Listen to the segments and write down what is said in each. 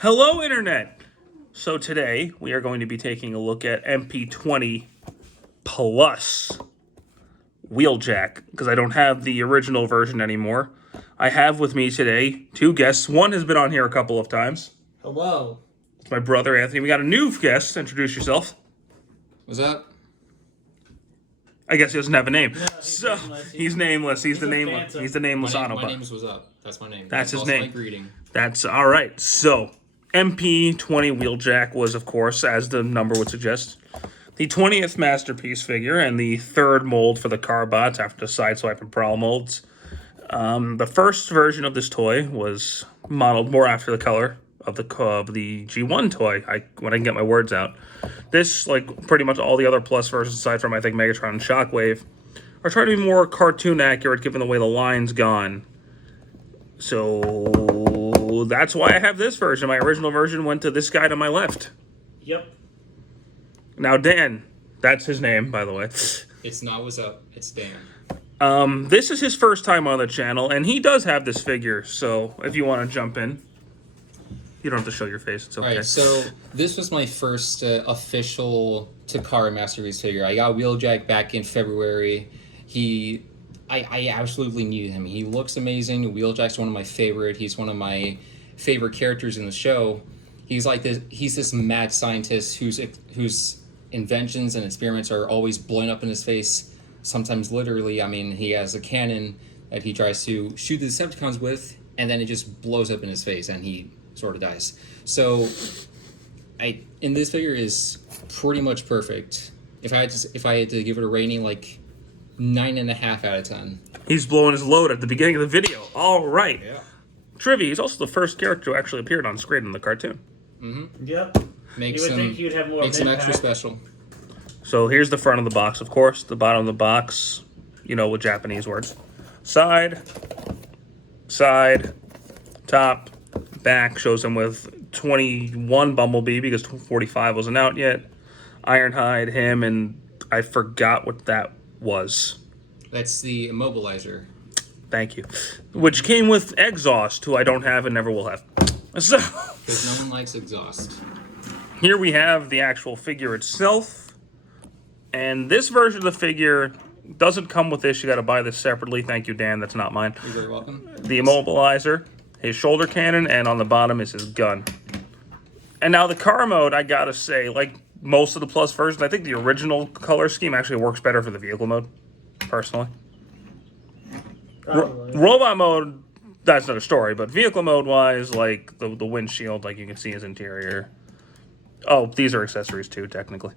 Hello, Internet! So today, we are going to be taking a look at MP-20 Plus Wheeljack, because I don't have the original version anymore. I have with me today two guests. One has been on here a couple of times. Hello. It's my brother, Anthony. We got a new guest. Introduce yourself. What's up? I guess he doesn't have a name. No, He's nameless. He's the nameless. phantom. He's the nameless My Autobot. name is What's Up. That's my name. That's his also name. my greeting. That's all right. So, MP-20 Wheeljack was, of course, as the number would suggest, the 20th masterpiece figure and the third mold for the Carbots after the Sideswipe and Prowl molds. The first version of this toy was modeled more after the color of the G1 toy. When I can get my words out. This, like pretty much all the other Plus versions, aside from I think Megatron and Shockwave, are trying to be more cartoon accurate given the way the line's gone. So that's why I have this version. My original version went to this guy to my left. Yep. Now Dan, that's his name, by the way. It's not What's Up. It's Dan. This is his first time on the channel, and he does have this figure. So if you want to jump in, you don't have to show your face. It's okay. All right, so this was my first official Takara Masterpiece figure. I got Wheeljack back in February. I absolutely need him. He looks amazing. Wheeljack's one of my favorite. He's one of my favorite characters in the show. He's like this. He's this mad scientist whose inventions and experiments are always blowing up in his face. Sometimes literally. I mean, he has a cannon that he tries to shoot the Decepticons with, and then it just blows up in his face, and he sort of dies. So, and this figure is pretty much perfect. If I had to give it a rating, like 9.5 out of 10. He's blowing his load at the beginning of the video. All right. Yeah. Trivia, he's also the first character who actually appeared on screen in the cartoon. Mm-hmm. Yep. Makes you would think you'd have more makes of him an extra impact. special. So here's the front of the box, of course. The bottom of the box, you know, with Japanese words. Side, top, back shows him with 21 Bumblebee because 45 wasn't out yet. Ironhide, him, and I forgot what that was. That's the immobilizer. Thank you. Which came with Exhaust, who I don't have and never will have. So Because no one likes exhaust. here we have the actual figure itself. And this version of the figure doesn't come with this. You got to buy this separately. Thank you, Dan. That's not mine. You're very welcome. The immobilizer, his shoulder cannon, and on the bottom is his gun. And now the car mode, I got to say, like most of the Plus versions, I think the original color scheme actually works better for the vehicle mode, personally. Robot mode, that's another story, but vehicle mode wise, like the windshield, like you can see his interior. Oh, these are accessories too, technically.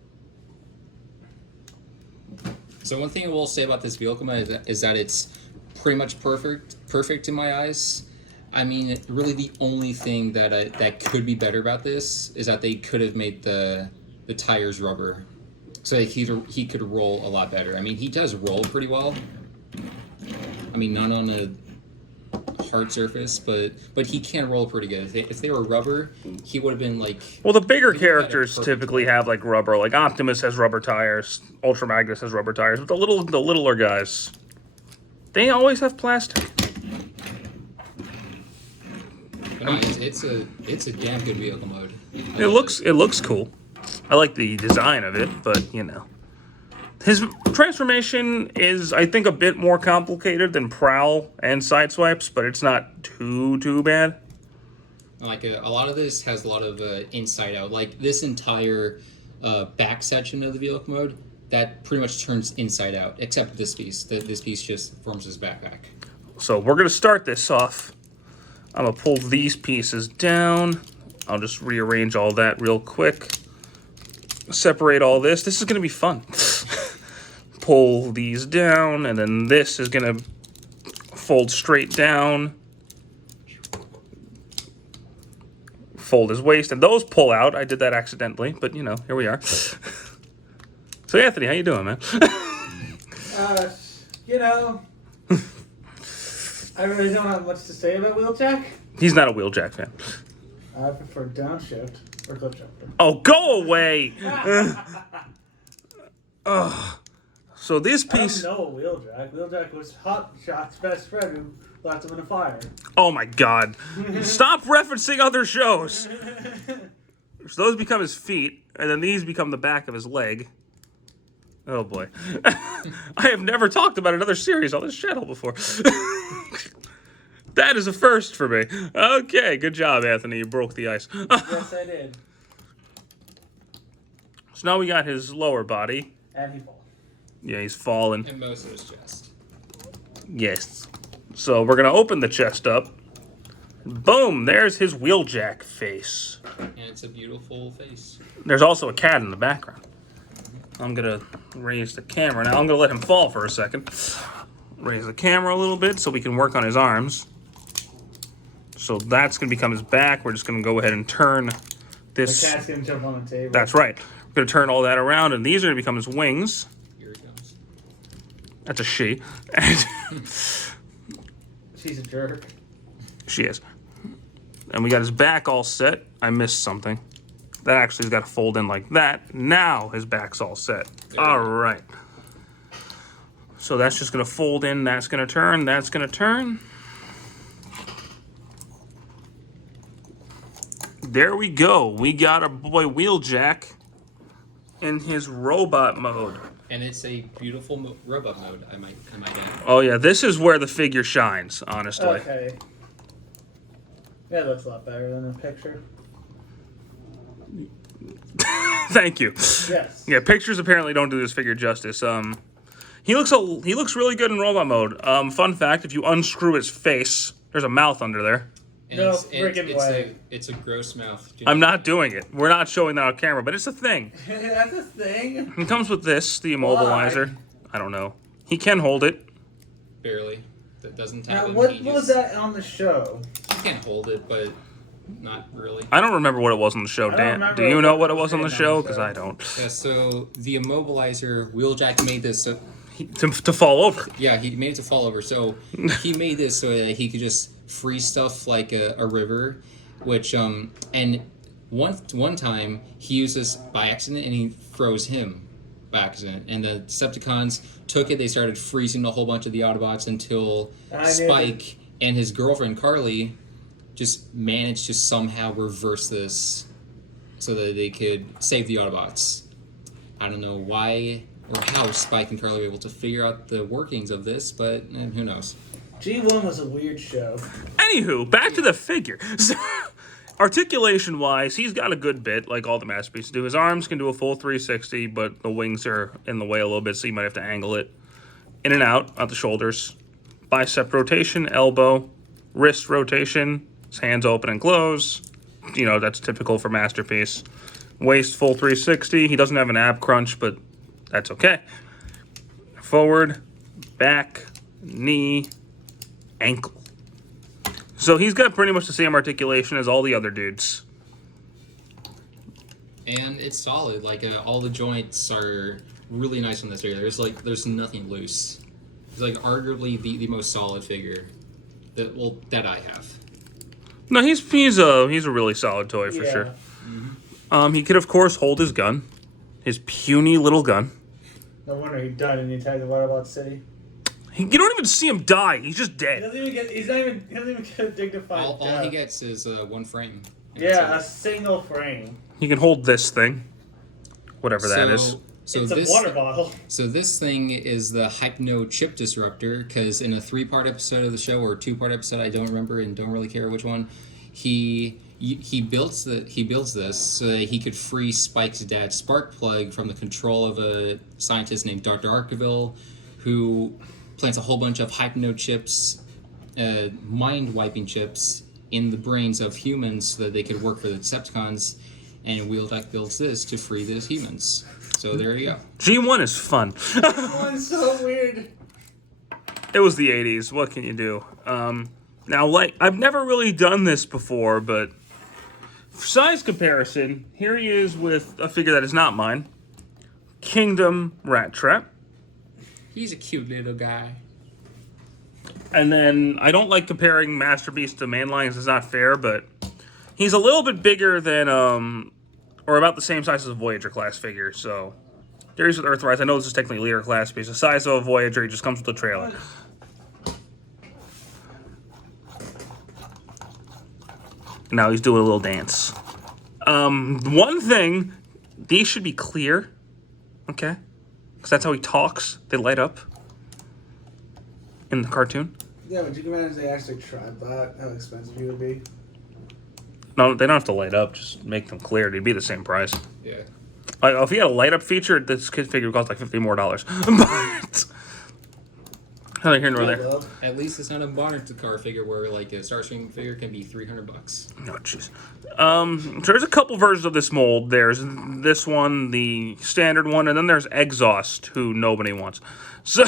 So one thing I will say about this vehicle mode is that it's pretty much perfect in my eyes. I mean, really the only thing that could be better about this is that they could have made the tires rubber, so that he could roll a lot better. I mean, he does roll pretty well. I mean, not on a hard surface, but he can roll pretty good. If they were rubber, he would have been like... Well, the bigger he would've had a characters perfect typically roll. have like rubber. Like Optimus has rubber tires, Ultra Magnus has rubber tires, but the littler guys, they always have plastic. But no, it's a damn good vehicle mode. It looks cool. I like the design of it, but you know, his transformation is, I think, a bit more complicated than Prowl and Sideswipes, but it's not too bad. Like a lot of this has a lot of inside out. Like this entire back section of the vehicle mode, that pretty much turns inside out, except this piece. This piece just forms his backpack. So we're gonna start this off. I'm gonna pull these pieces down. I'll just rearrange all that real quick. Separate all this. This is gonna be fun. Pull these down, and then this is gonna fold straight down. Fold his waist, and those pull out. I did that accidentally, but you know, here we are. So Anthony, how you doing, man? You know, I really don't have much to say about Wheeljack. He's not a Wheeljack fan. I prefer downshift or clip shifter. Oh, go away! So this I piece... don't know Wheeljack. Wheeljack was Hot Shot's best friend who Locked him in a fire. Oh my god. Stop referencing other shows. So those become his feet, and then these become the back of his leg. Oh boy. I have never talked about another series on this channel before. That is a first for me. Okay, good job, Anthony. You broke the ice. Yes, I did. So now we got his lower body. And he falls. Yeah, he's fallen. And most of his chest. Yes. So we're going to open the chest up. Boom, there's his Wheeljack face. And it's a beautiful face. There's also a cat in the background. I'm going to raise the camera now. I'm going to let him fall for a second. Raise the camera a little bit so we can work on his arms. So that's going to become his back. We're just going to go ahead and turn this. The cat's going to jump on the table. That's right. We're going to turn all that around, and these are going to become his wings. Here it comes. That's a she. She's a jerk. She is. And we got his back all set. I missed something. That actually has got to fold in like that. Now his back's all set. All right. So that's just going to fold in. That's going to turn. That's going to turn. There we go. We got our boy Wheeljack in his robot mode. And it's a beautiful robot mode, I might add. Oh yeah, this is where the figure shines, honestly. Okay. That looks a lot better than the picture. Thank you. Yes. Yeah, pictures apparently don't do this figure justice. He looks really good in robot mode. Fun fact: if you unscrew his face, there's a mouth under there. And No it's, friggin' way. It's a gross mouth. I'm not doing it. We're not showing that on camera, but it's a thing. That's a thing. It comes with this, the immobilizer. I don't know. He can hold it. Barely. That doesn't Now, have him. what He was just- that on the show? He can't hold it, but not really. I don't remember what it was on the show, I don't Dan. remember Do you know what it what was on the was show? on the Because show. I don't. Yeah, so the immobilizer, Wheeljack made this. To fall over. Yeah, he made it to fall over. So he made this so that he could just freeze stuff like a river, which and one time he used this by accident and he froze him by accident. And the Decepticons took it. They started freezing a whole bunch of the Autobots until I knew Spike and his girlfriend Carly just managed to somehow reverse this so that they could save the Autobots. I don't know why or how Spike and Carly were able to figure out the workings of this, but who knows? G1 was a weird show. Anywho, back to the figure. So, articulation-wise, he's got a good bit, like all the masterpieces do. His arms can do a full 360, but the wings are in the way a little bit, so you might have to angle it. In and out the shoulders. Bicep rotation, elbow, wrist rotation, his hands open and close. You know, that's typical for masterpiece. Waist full 360. He doesn't have an ab crunch, but that's okay. Forward, back, knee, ankle. So he's got pretty much the same articulation as all the other dudes. And it's solid. Like all the joints are really nice on this figure. There's nothing loose. It's like arguably the most solid figure that I have. No, he's a really solid toy for sure. He could of course hold his gun, his puny little gun. No wonder he died in the attack of Autobot City. You don't even see him die. He's just He dead. doesn't even get. He doesn't even get a dignified All death. he gets is one frame. And Yeah, a that's single frame. He can hold this thing, whatever that is. So It's this a water bottle. So this thing is the Hypno Chip Disruptor, because in a 3-part episode of the show, or 2-part episode, I don't remember and don't really care which one, he builds this so that he could free Spike's dad Sparkplug from the control of a scientist named Dr. Arkeville, who plants a whole bunch of hypno chips, mind-wiping chips, in the brains of humans so that they could work for the Decepticons, and Wheeljack builds this to free those humans. So there you go. G1 is fun. One's so weird. It was the 80s. What can you do? Now, like, I've never really done this before, but size comparison, here he is with a figure that is not mine. Kingdom Rat Trap. He's a cute little guy. And then, I don't like comparing Masterpiece to Mainline, it's not fair, but he's a little bit bigger than, or about the same size as a Voyager class figure, so there is with Earthrise. I know this is technically Leader class piece. The size of a Voyager, he just comes with the trailer. Now he's doing a little dance. One thing, these should be clear, okay? Because that's how he talks. They light up in the cartoon. Yeah, but you can imagine if they actually tried that, how expensive he would be. No, they don't have to light up. Just make them clear. They'd be the same price. Yeah. Like, if he had a light up feature, this kid figure would cost like $50 more. But neither here nor there. At least it's not a modern car figure where like a Starscream figure can be $300. Oh, jeez. So there's a couple versions of this mold. There's this one, the standard one, and then there's Exhaust, who nobody wants. So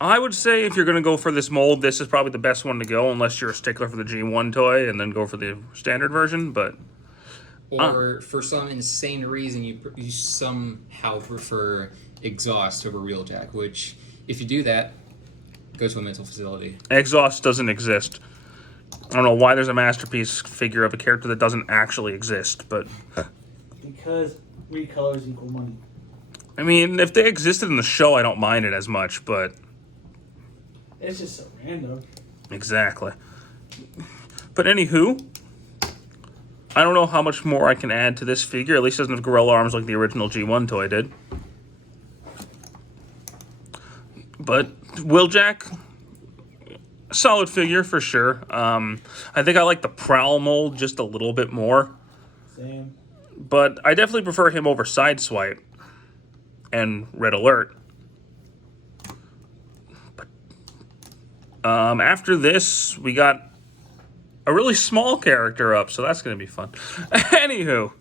I would say if you're going to go for this mold, this is probably the best one to go, unless you're a stickler for the G1 toy, and then go for the standard version. But or for some insane reason, you somehow prefer Exhaust over Wheeljack, which if you do that, go to a mental facility. Exhaust doesn't exist. I don't know why there's a masterpiece figure of a character that doesn't actually exist, but Because recolors equal money. I mean, if they existed in the show, I don't mind it as much, but It's just so random. exactly. But anywho, I don't know how much more I can add to this figure. At least it doesn't have gorilla arms like the original G1 toy did. But Wheeljack, solid figure for sure. I think I like the Prowl mold just a little bit more. Same. But I definitely prefer him over Sideswipe and Red Alert. After this, we got a really small character up, so that's going to be fun. Anywho,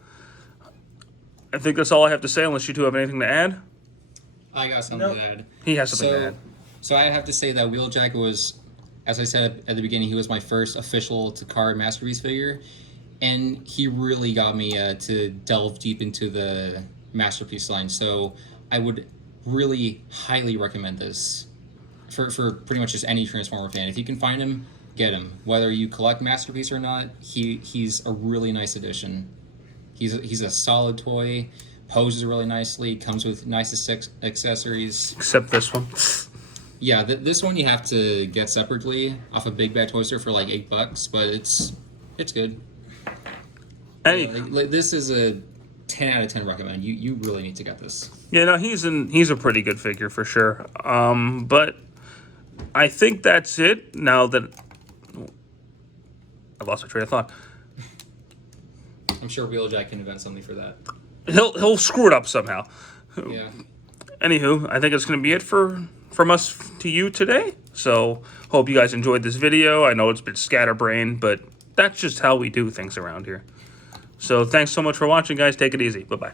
I think that's all I have to say, unless you two have anything to add. I got something to add. He has something to add. So I have to say that Wheeljack was, as I said at the beginning, he was my first official Takara Masterpiece figure, and he really got me to delve deep into the Masterpiece line. So I would really highly recommend this for pretty much just any Transformer fan. If you can find him, get him. Whether you collect Masterpiece or not, he's a really nice addition. He's a solid toy. Poses really nicely. Comes with nice accessories. Except this one. Yeah, this one you have to get separately off a Big Bad Toy Store for like $8, but it's good. This is a 10 out of 10 recommend. You really need to get this. Yeah, no, he's a pretty good figure for sure. But I think that's it. Now that I lost my train of thought. I'm sure Wheeljack can invent something for that. He'll screw it up somehow. Yeah. Anywho, I think it's going to be it from us to you today. So, hope you guys enjoyed this video. I know it's been scatterbrained, but that's just how we do things around here. So, thanks so much for watching, guys. Take it easy. Bye-bye.